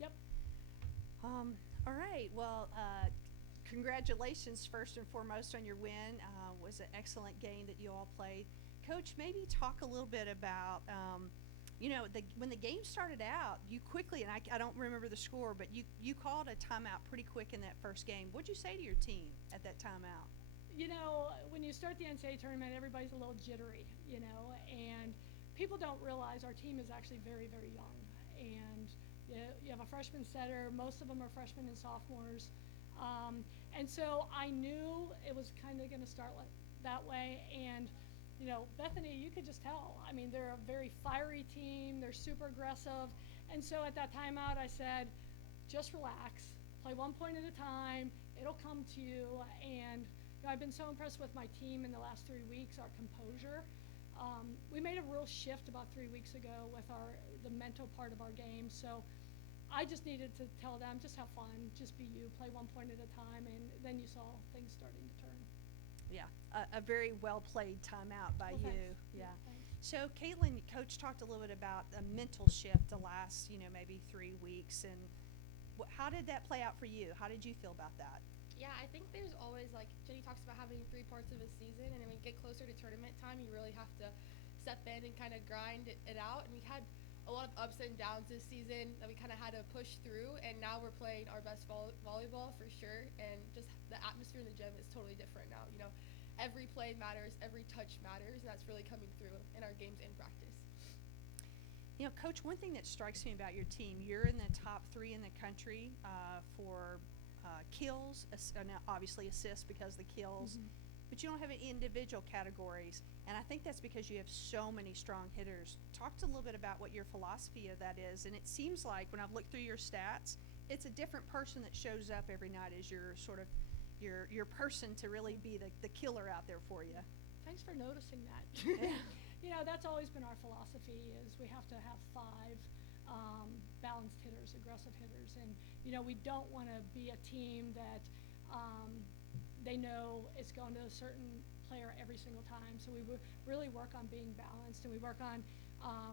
Yep. All right. Well, congratulations first and foremost on your win. Was an excellent game that you all played. Coach, maybe talk a little bit about, when the game started out, you quickly, and I don't remember the score, but you called a timeout pretty quick in that first game. What'd you say to your team at that timeout? When you start the NCAA tournament, everybody's a little jittery, and people don't realize our team is actually very, very young. And you have a freshman setter, most of them are freshmen and sophomores. And so I knew it was kind of going to start that way. And, Bethany, you could just tell. I mean, they're a very fiery team, they're super aggressive. And so at that timeout, I said, just relax, play 1 point at a time, it'll come to you. And I've been so impressed with my team in the last 3 weeks, our composure. We made a real shift about 3 weeks ago with the mental part of our game. So I just needed to tell them, just have fun, just be you, play 1 point at a time, and then you saw things starting to turn. Yeah, a very well played timeout by Well, you. thanks. Yeah. Thanks. So, Caitlyn, Coach talked a little bit about a mental shift the last, maybe 3 weeks, and how did that play out for you? How did you feel about that? Yeah, I think there's always, like Jenny talks about, having 3 parts of a season, and then when you get closer to tournament time, you really have to step in and kind of grind it out. And we had a lot of ups and downs this season that we kind of had to push through, and now we're playing our best volleyball for sure, and just the atmosphere in the gym is totally different now. Every play matters, every touch matters, and that's really coming through in our games and practice. Coach, one thing that strikes me about your team, you're in the top three in the country for kills, now obviously assists because the kills, Mm-hmm. but you don't have any individual categories. And I think that's because you have so many strong hitters. Talk a little bit about what your philosophy of that is. And it seems like when I've looked through your stats, it's a different person that shows up every night as your sort of your person to really be the killer out there for you. Thanks for noticing that. That's always been our philosophy is we have to have five balanced hitters, aggressive hitters. And, we don't want to be a team that they know it's going to a certain player every single time. So we really work on being balanced, and we work on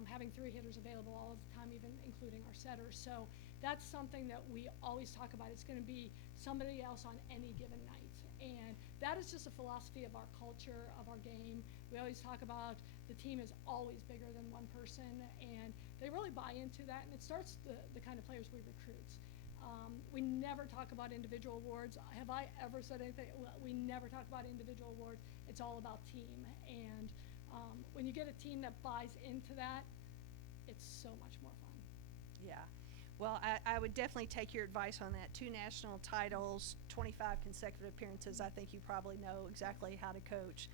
having 3 hitters available all of the time, even including our setters. So that's something that we always talk about. It's going to be somebody else on any given night. And that is just a philosophy of our culture, of our game. We always talk about the team is always bigger than one person, and they really buy into that, and it starts the kind of players we recruit. We never talk about individual awards. Have I ever said anything? We never talk about individual awards. It's all about team. And when you get a team that buys into that, it's so much more fun. Yeah. Well, I would definitely take your advice on that. 2 national titles, 25 consecutive appearances. I think you probably know exactly how to coach.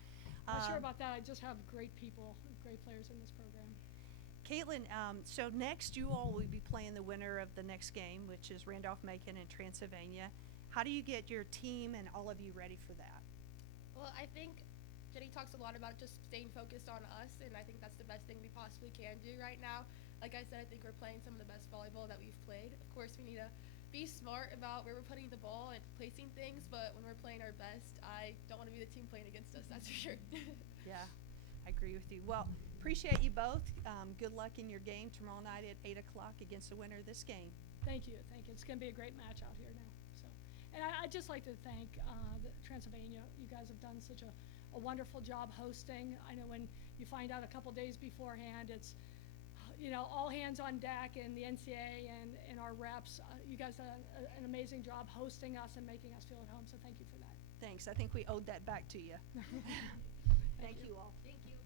Not sure about that. I just have great people, great players in this program. Caitlyn, so next you all will be playing the winner of the next game, which is Randolph-Macon and Transylvania. How do you get your team and all of you ready for that? Well, I think Jenny talks a lot about just staying focused on us, and I think that's the best thing we possibly can do right now. Like I said, I think we're playing some of the best volleyball that we've played. Of course, we need to be smart about where we're putting the ball and placing things, but when we're playing our best, I don't want to be the team playing against us, that's for sure. Yeah, I agree with you. Well, appreciate you both. Good luck in your game tomorrow night at 8 o'clock against the winner of this game. Thank you. Thank you. It's going to be a great match out here now. And I'd just like to thank the Transylvania. You guys have done such a wonderful job hosting. I know when you find out a couple days beforehand, it's all hands on deck, and the NCAA and our reps. You guys done an amazing job hosting us and making us feel at home, so thank you for that. Thanks. I think we owed that back to you. Thank you all. Thank you.